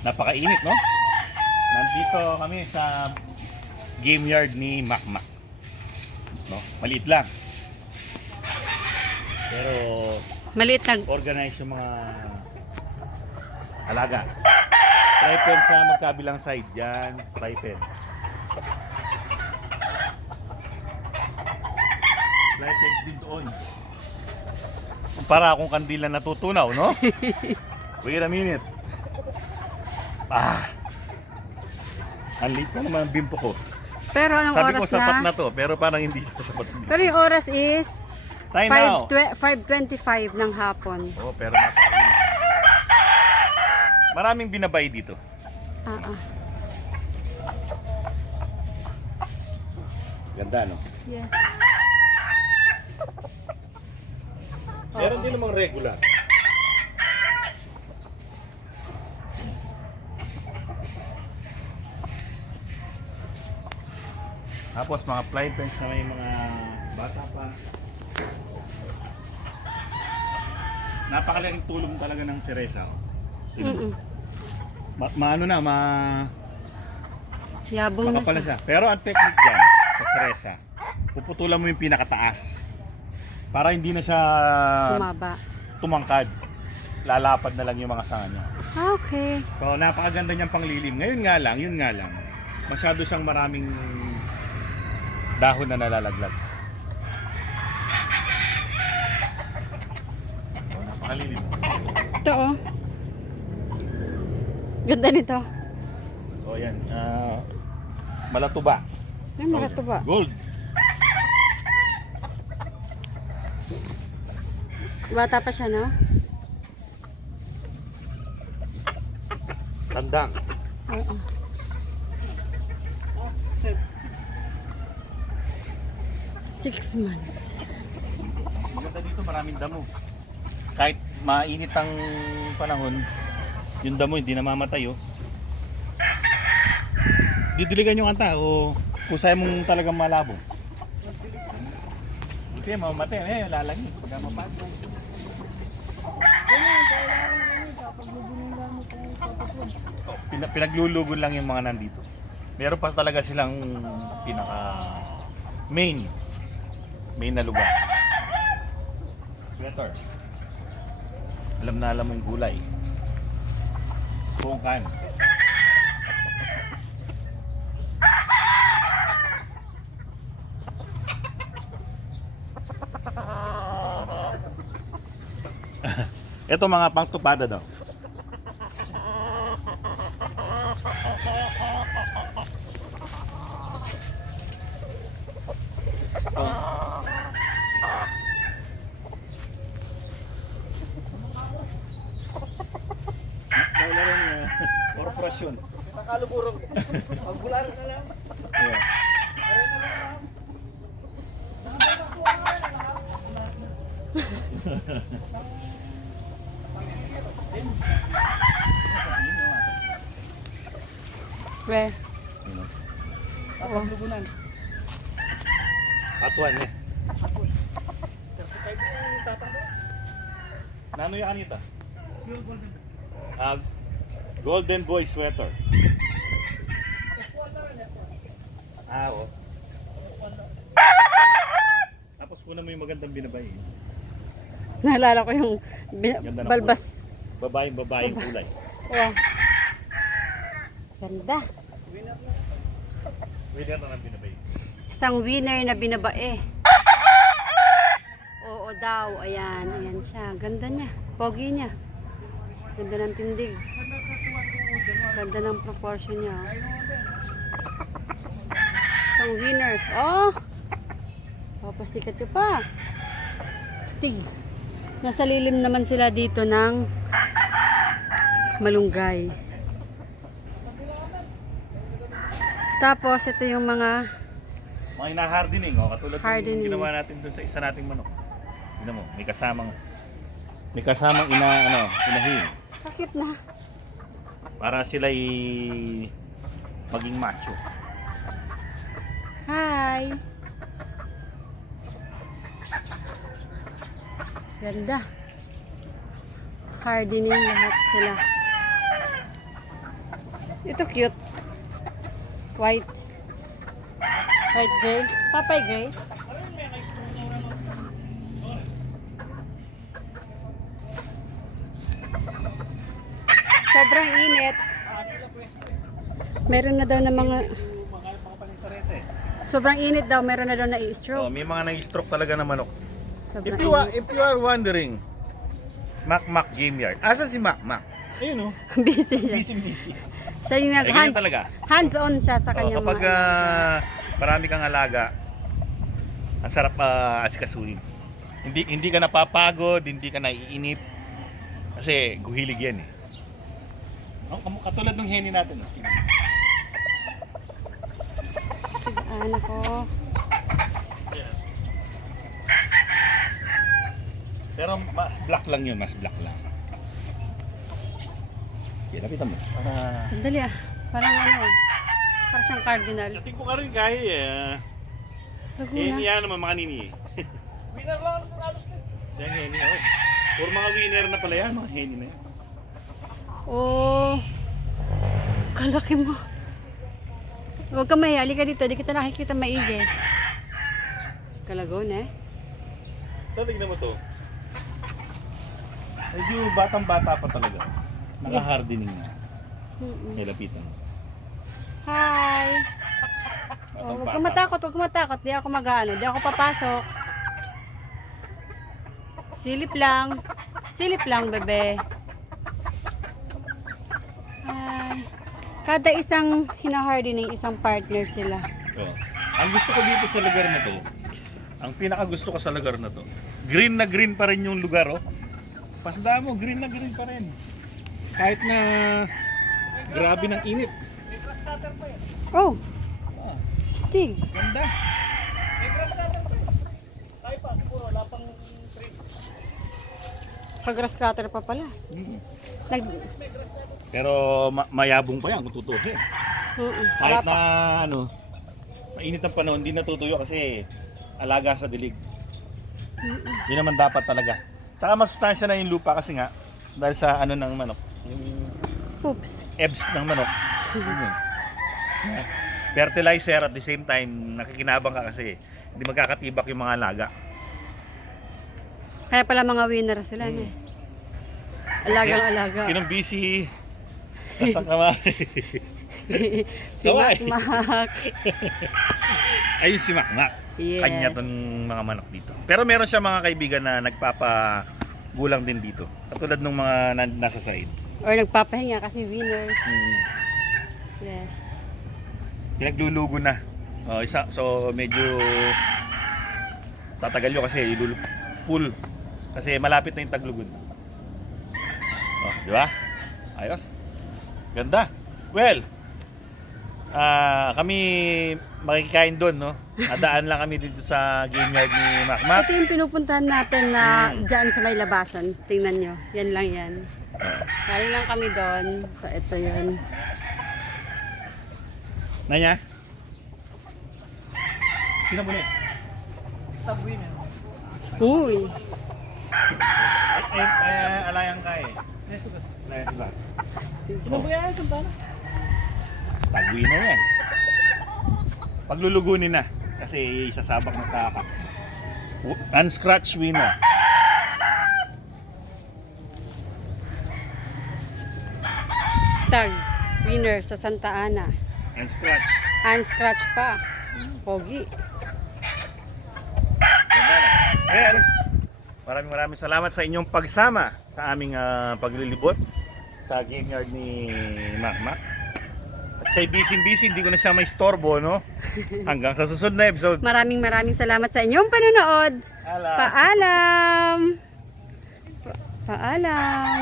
Napakainit, no? Nandito kami sa game yard ni Makmak. No? Maliit lang. Pero Maliit lang. organize yung mga alaga. Tripod sa magkabilang side. Yan, tripod. Tripod din doon. Para akong kandila natutunaw, no? Wait a minute. Ah. Ang late na naman ang bimpo ko. Pero anong Sabi oras ko sapat na? na to, pero parang hindi siya sapat. Pero yung oras is Tayo now. 5, 5.25 ng hapon. Oh, pero napakainit. Maraming binabay dito. Ah, ah. Ganda, no? Yes. Meron din namang regular. Tapos mga fly pens na may mga bata pa. Napakalaking tulong talaga ng Ceresa. oh. Mm-mm. Ma, maano na, ma Yabong na siya. siya. Pero ang technique dyan sa Ceresa, puputulan mo yung pinakataas. Para hindi na siya Tumaba. tumangkad. Lalapad na lang yung mga sanga niya. Ah, okay. So napakaganda niyang panglilim. Ngayon nga lang, yun nga lang. Masyado siyang maraming dahon na nalalaglag. So, napakalilim. Ito oh. Ganda nito. O yan. ah, malatuba. Ay, marato ba? Gold. Bata pa siya, no? Tandang. Oo. Six months. Maganda dito, maraming damo. Kahit mainit ang panahon, yung damo hindi namamatay oh. Didiligan yung anta o kusay mong talagang malabo. Hindi, mamamatay. Eh, lalangi. Pagka mapatay. Oh, pina- pinaglulugon lang yung mga nandito. Meron pa talaga silang pinaka main main na lugar. Sweater. Alam na alam mo yung gulay. Tungkan. Ito mga pangtupada daw. Wala rin uh, korporasyon. Nakaluburong. Magbulan ka lang. Yeah. Where? Know, Paglubunan. atuan niya. Nano yung kanita? Ah, golden boy sweater. Ah, oh. Tapos kunan mo yung magandang binabay. Naalala ko yung bi- Ganda ng balbas. Babaeng babaeng kulay. Oh. Ganda. Winner na ng binabay. Isang winner na binabae. Oo daw. Ayan. Ayan siya. Ganda niya. Pogi niya. Ganda ng tindig. Ganda ng proportion niya. oh. Isang winner. Oh! Papasikat siya pa. Stig. Nasa lilim naman sila dito ng malunggay. Tapos, ito yung mga Mga ina-hardening, oh, katulad Hardening. ng ginawa natin doon sa isa nating manok. Tingnan mo, may kasamang may kasamang ina ano, inahin Sakit na. Para sila maging macho. Hi! Ganda. Hardening lahat sila. Ito cute. White. White gray. Papay gray. Sobrang init. Meron na daw na mga... Sobrang init daw, meron na daw na Oh, i-stroke. may mga nang-stroke talaga na manok. Sobrang If you, are, if you are wondering, Mac Mac Game Yard. Asa si Mac Mac? Ayun oh. Busy siya. Busy busy. Siya yung nag- hand, talaga. hands-on siya sa Oh, kanyang kapag mga... ah, marami kang alaga, ang sarap uh, asikasuhin. Hindi hindi ka napapagod, hindi ka naiinip. Kasi guhilig yan eh. Oh, kamu- katulad ng henny natin. oh. Ano ko. Pero mas black lang yun, mas black lang. Okay, lapitan mo. Para... Sandali ah. Parang ano. Parang siyang cardinal. Dating ko ka rin kaya eh. Laguna. Henny yan naman mga nini eh. Winner lang ang alos na. Yan henny oh. Puro mga winner na pala yan, mga henny na yan. Oh. Kalaki mo. Huwag ka mahiya. Halika dito. Di kita nakikita maigi. Kalagon eh. Ito, tignan mo to. Medyo batang-bata pa talaga. Naka-hardening na. Mm-mm. Kaya lapitan. Hi. Oh, huwag kang matakot. Huwag kang matakot. Di ako mag-ano. Di ako papasok. Silip lang. Silip lang, bebe. Kada isang hinahardening, isang partner sila. Oh. Ang gusto ko dito sa lugar na to, ang pinaka gusto ko sa lugar na to, green na green pa rin yung lugar, oh. Pasda mo, green na green pa rin. Kahit na grabe ng init. Oh, Ah, stig. ganda. Pag-grass cutter pa pala. Mm. Nag... Pero ma- mayabong pa yan kung tutusin. Mm-mm. Kahit na ano, mainit ang panahon, hindi natutuyo kasi alaga sa dilig. Yun naman dapat talaga. Tsaka masustansya na yung lupa kasi nga dahil sa ano ng manok, yung Oops. ebs ng manok. Yun. Fertilizer at the same time nakikinabang ka kasi hindi magkakatibak yung mga alaga. Kaya pala mga winner sila eh. Alagang alaga. Sinong busy? Nasa kamay. si Kawai. Makmak. Ayun si Makmak. Yes. Kanya tong mga manok dito. Pero meron siya mga kaibigan na nagpapagulang din dito. Katulad ng mga nasa side. Or nagpapahinga kasi winner. Hmm. Yes. Pinaglulugo na. Oh, isa, so medyo tatagal yun kasi ilul full. Kasi malapit na yung taglugod. Di ba? Ayos. Ganda. Well, ah kami makikikain doon, no? Nadaan lang kami dito sa game yard ni Makmak. Ito yung pinupuntahan natin na dyan sa may labasan. Tingnan nyo. Yan lang yan. Galing lang kami doon. So, ito yun. Nanya? Sino mo winner. Uy. Eh, eh, eh, alayang ka eh. Okay. Alayang ba? Sino ba yan? Santana? Stagwi na yan. Paglulugunin na. Kasi isasabak na sa ka. Unscratch winner. Stag. Winner sa Santa Ana. Unscratch. Unscratch pa. Pogi. Na. Eh, Alex. Maraming maraming salamat sa inyong pagsama sa aming ah, paglilibot sa game yard ni Makmak. At siya'y busy-busy, hindi ko na siya may storbo, no? Hanggang sa susunod na episode. Maraming maraming salamat sa inyong panonood. Ala. Paalam. Pa- Paalam.